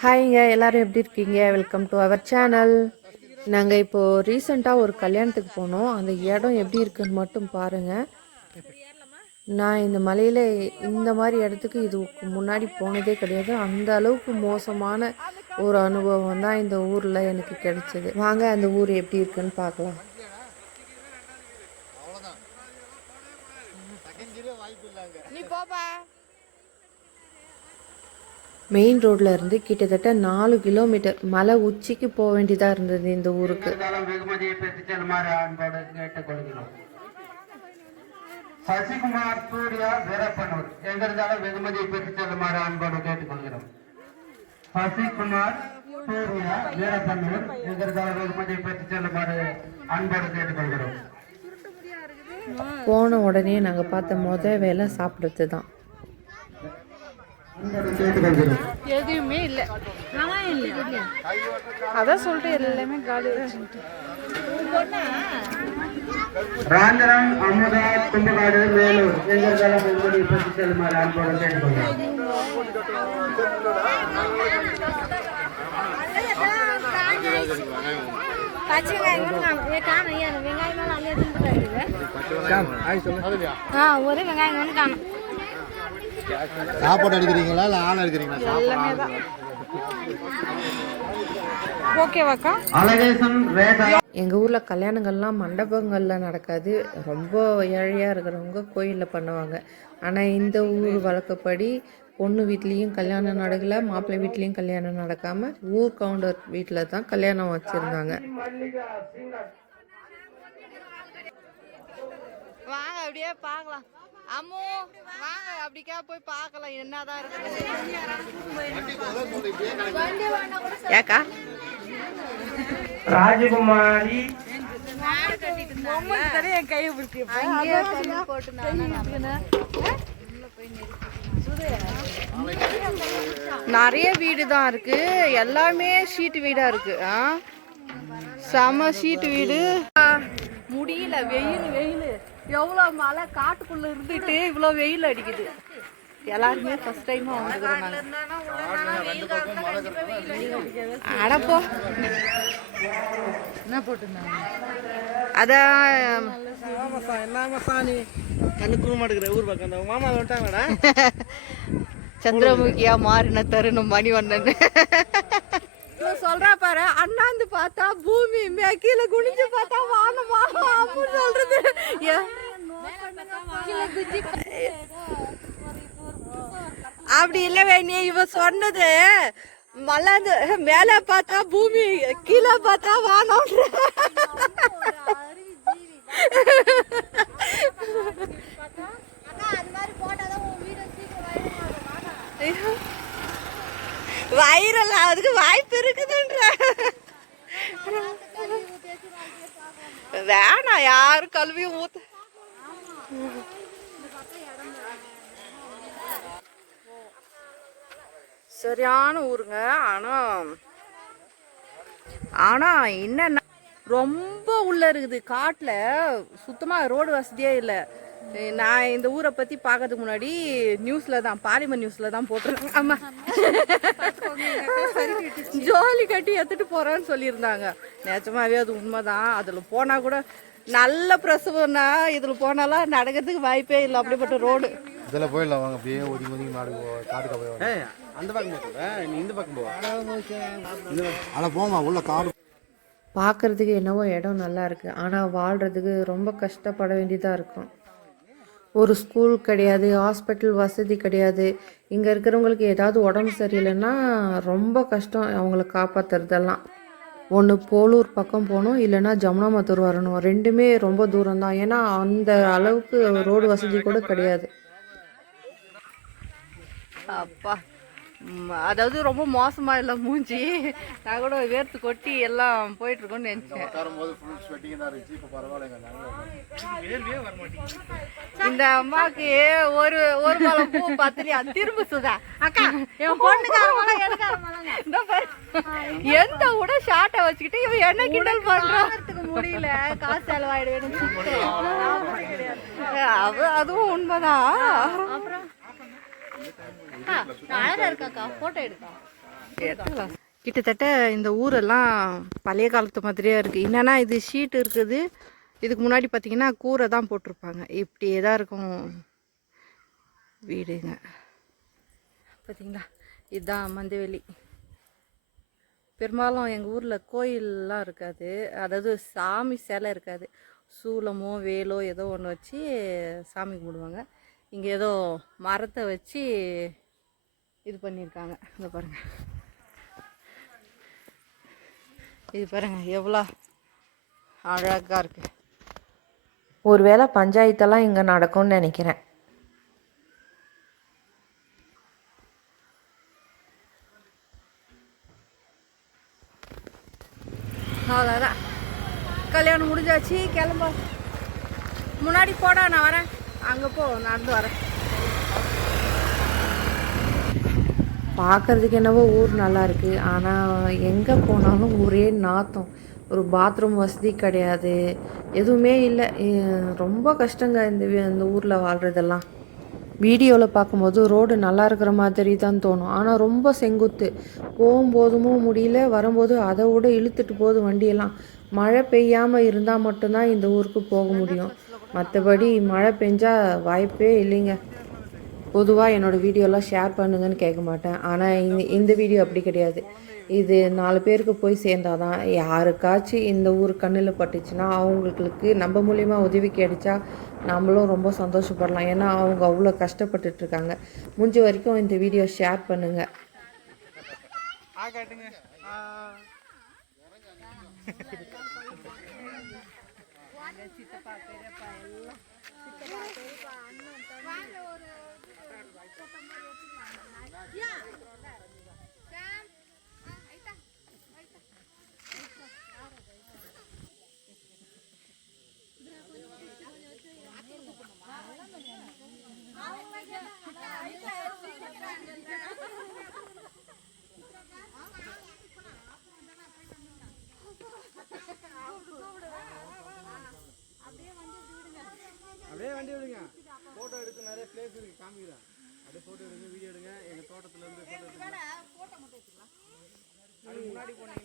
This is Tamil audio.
ஹாய்ங்க, எல்லோரும் எப்படி இருக்கீங்க? Welcome to our channel. நாங்கள் இப்போது ரீசெண்டாக ஒரு கல்யாணத்துக்கு போனோம். அந்த இடம் எப்படி இருக்குன்னு மட்டும் பாருங்கள். நான் இந்த மலையில் இந்த மாதிரி இடத்துக்கு இதுக்கு முன்னாடி போனதே கிடையாது. அந்த அளவுக்கு மோசமான ஒரு அனுபவம் தான் இந்த ஊரில் எனக்கு கிடைச்சது. வாங்க அந்த ஊர் எப்படி இருக்குன்னு பார்க்கலாம். மெயின் ரோட்ல இருந்து கிட்டத்தட்ட 4 கிலோமீட்டர் மலை உச்சிக்கு போக வேண்டியதாக இருந்தது இந்த ஊருக்கு. சசிகுமார் சூர்யா வீரப்பனூர் எங்கிருந்தாலும் வெகுமதியை பெற்று செல்லுமாறு அன்போடு கேட்டுக்கொள்கிறோம். சசிகுமார் சூர்யா வீரப்பனூர் எங்கிருந்தாலும் வெகுமதியை பெற்று செல்லுமாறு அன்போடு கேட்டுக்கொள்கிறோம். போன உடனே நாங்கள் பார்த்த வேலை சாப்பிட்றது தான். எதுவுமே இல்லை, அதான் சொல்லிட்டு எல்லாமே காலி. ராஜரம் அமுதா கும்பகாடு வேலூர் எங்கிருந்தாலும் வெகுமதியை பெற்று செல்லுமாறு அன்போடு கேட்டுக்கொள்கிறோம். ஒரு வெங்காயம் காணும். சாப்பாடு எடுக்கிறீங்களா இல்லை ஆள் எடுக்கிறீங்களா? எல்லாமே தான். ஓகேவாக்கா? எங்கள் ஊரில் கல்யாணங்கள்லாம் மண்டபங்களில் நடக்காது. ரொம்ப ஏழையாக இருக்கிறவங்க கோயிலில் பண்ணுவாங்க. ஆனால் இந்த ஊர் வழக்கப்படி பொண்ணு வீட்லேயும் கல்யாணம் நடக்கலை, மாப்பிள்ளை வீட்லேயும் கல்யாணம் நடக்காமல் ஊர் கவுண்டர் வீட்டில் தான் கல்யாணம் வச்சுருந்தாங்க. வாங்க அப்படியே பார்க்கலாம். அம்மு வாங்க அப்படிக்கா போய் பார்க்கலாம் என்னதான் இருக்குது. ஏக்கா ராஜகுமாரி என் கையை பிடிச்சி நிறைய வீடு தான் இருக்கு. எல்லாமே ஷீட்டு வீடா இருக்கு. செம ஷீட்டு வீடு. முடியல, வெயில் வெயில். எவ்வளோ மழை காட்டுக்குள்ள இருந்துட்டு இவ்வளோ வெயில் அடிக்குது. எல்லாருமே ஃபர்ஸ்ட் டைமா வந்துக்கிறோம் அடப்போ என்ன போட்டுருந்தாங்க அதான் சந்திரமுகியா மாறின தருணம் மணிவண்ணன் சொல்றா பாரு. அண்ணாந்து பார்த்தா பூமி, கீழே குனிஞ்சு பார்த்தா வானமா அப்படின்னு சொல்றது. அப்படி இல்லவே நீ இவ சொன்னது மலர்ந்து மேல பார்த்தா பூமி, கீழே பார்த்தா வானம். வைரல் அதுக்கு வாய்ப்பு இருக்குதுன்ற. வேணாம், யாரும் கல்வியும் ஊத்த. சரியான ஊருங்க. ஆனா என்னன்னா ரொம்ப உள்ள இருக்குது. காட்டுல சுத்தமா ரோடு வசதியே இல்லை. நான் இந்த ஊரை பத்தி பார்க்கறதுக்கு முன்னாடி நியூஸ்ல தான், பாலிமர் நியூஸ்ல தான் போட்டிருக்காங்க. ஆமா, ஜோலி கட்டி எடுத்துட்டு போறேன்னு சொல்லியிருந்தாங்க. நிஜமாவே அது உண்மைதான். அதுல போனா கூட நல்ல பிரசவம்னா இதுல போனாலாம் நடக்கிறதுக்கு வாய்ப்பே இல்லை. அப்படிப்பட்ட ரோடு. இதில் போயிடலாம் வாங்க. அப்படியே ஒதுங்கி ஒதுங்கி மாடு காட்டுக்கு போய் அந்த பக்கம் இந்த பக்கம் போவா. ஆனால் போமா உள்ள காடு. பார்க்குறதுக்கு என்னவோ இடம் நல்லா இருக்குது, ஆனால் வாழ்கிறதுக்கு ரொம்ப கஷ்டப்பட வேண்டியதாக இருக்கும். ஒரு ஸ்கூல் கிடையாது, ஹாஸ்பிட்டல் வசதி கிடையாது. இங்கே இருக்கிறவங்களுக்கு ஏதாவது உடம்பு சரியில்லைன்னா ரொம்ப கஷ்டம் அவங்கள காப்பாற்றுறதெல்லாம். ஒன்று போலூர் பக்கம் போகணும், இல்லைன்னா ஜமுனாமத்தூர் வரணும். ரெண்டுமே ரொம்ப தூரம் தான். ஏன்னா அந்த அளவுக்கு ரோடு வசதி கூட கிடையாது. அப்பா, அதாவது ரொம்ப மோசமா இல்லை மூஞ்சி. நான் கூட வேர்த்து கொட்டி எல்லாம் போயிட்டு இருக்கோம்னு நினைச்சேன். இந்த அம்மாக்கு ஒரு ஒரு மலம் பூ பார்த்துலியா திரும்ப சுதா அக்கா என் பொண்ணுக்கார எந்த கூட ஷார்ட்டை வச்சுக்கிட்டு இவன் என்ன கிண்டல் பண்றதுக்கு முடியல. காசு செலவாயிடுவேன். அதுவும் உண்மைதான். அழகா இருக்காக்கா, போட்டோ எடுக்கா. எட்டலாம். கிட்டத்தட்ட இந்த ஊரெல்லாம் பழைய காலத்து மாதிரியே இருக்குது. என்னென்னா இது ஷீட் இருக்குது, இதுக்கு முன்னாடி பார்த்திங்கன்னா கூரை தான் போட்டிருப்பாங்க. இப்படியே தான் இருக்கும் வீடுங்க. பார்த்திங்களா, இதுதான் மந்தவெளி. பெரும்பாலும் எங்கள் ஊரில் கோயிலெலாம் இருக்காது, அதாவது சாமி சிலை இருக்காது. சூலமோ வேலோ ஏதோ ஒன்று வச்சு சாமி கும்பிடுவாங்க. இங்கே ஏதோ மரத்தை வச்சு இது பண்ணியிருக்காங்க. இதை பாருங்கள், இது பாருங்கள் எவ்வளோ அழகாக இருக்குது. ஒருவேளை பஞ்சாயத்தெல்லாம் இங்கே நடக்கும்னு நினைக்கிறேன். அவ்வளோதான், கல்யாணம் முடிஞ்சாச்சு, கிளம்ப. முன்னாடி போடா, நான் வரேன். அங்கே போ, நடந்து வரேன். பார்க்குறதுக்கு என்னவோ ஊர் நல்லா இருக்குது, ஆனால் எங்கே போனாலும் ஒரே நாத்தம். ஒரு பாத்ரூம் வசதி கிடையாது, எதுவுமே இல்லை. ரொம்ப கஷ்டங்க இந்த ஊரில் வாழ்கிறதெல்லாம். வீடியோவில் பார்க்கும்போது ரோடு நல்லா இருக்கிற மாதிரி தான் தோணும், ஆனால் ரொம்ப செங்குத்து. போகும்போதும் முடியல, வரும்போது அதை விட இழுத்துட்டு போகுது வண்டியெல்லாம். மழை பெய்யாமல் இருந்தால் மட்டும்தான் இந்த ஊருக்கு போக முடியும், மற்றபடி மழை பெஞ்சால் வாய்ப்பே இல்லைங்க. பொதுவாக என்னோடய வீடியோலாம் ஷேர் பண்ணுங்கன்னு கேட்க மாட்டேன், ஆனால் இந்த வீடியோ அப்படி கிடையாது. இது 4 பேருக்கு போய் சேர்ந்தாதான். யாருக்காச்சும் இந்த ஊர் கண்ணில் பட்டுச்சுன்னா அவங்களுக்கு நம்ம மூலிமா உதவி கிடைச்சா நம்மளும் ரொம்ப சந்தோஷப்படலாம். ஏன்னா அவங்க அவ்வளோ கஷ்டப்பட்டுட்ருக்காங்க. முடிஞ்ச வரைக்கும் இந்த வீடியோ ஷேர் பண்ணுங்கள். அப்படியே வண்டி விடுங்க, போட்டோ எடுத்து நிறைய பிளேஸ் இருக்கு காமிக்கிறேன். அப்படியே போட்டோ எடுங்க, வீடியோ எடுங்க. எங்க தோட்டத்துல இருந்து போட்டோ எடுத்துக்கலாம். முன்னாடி போனீங்க.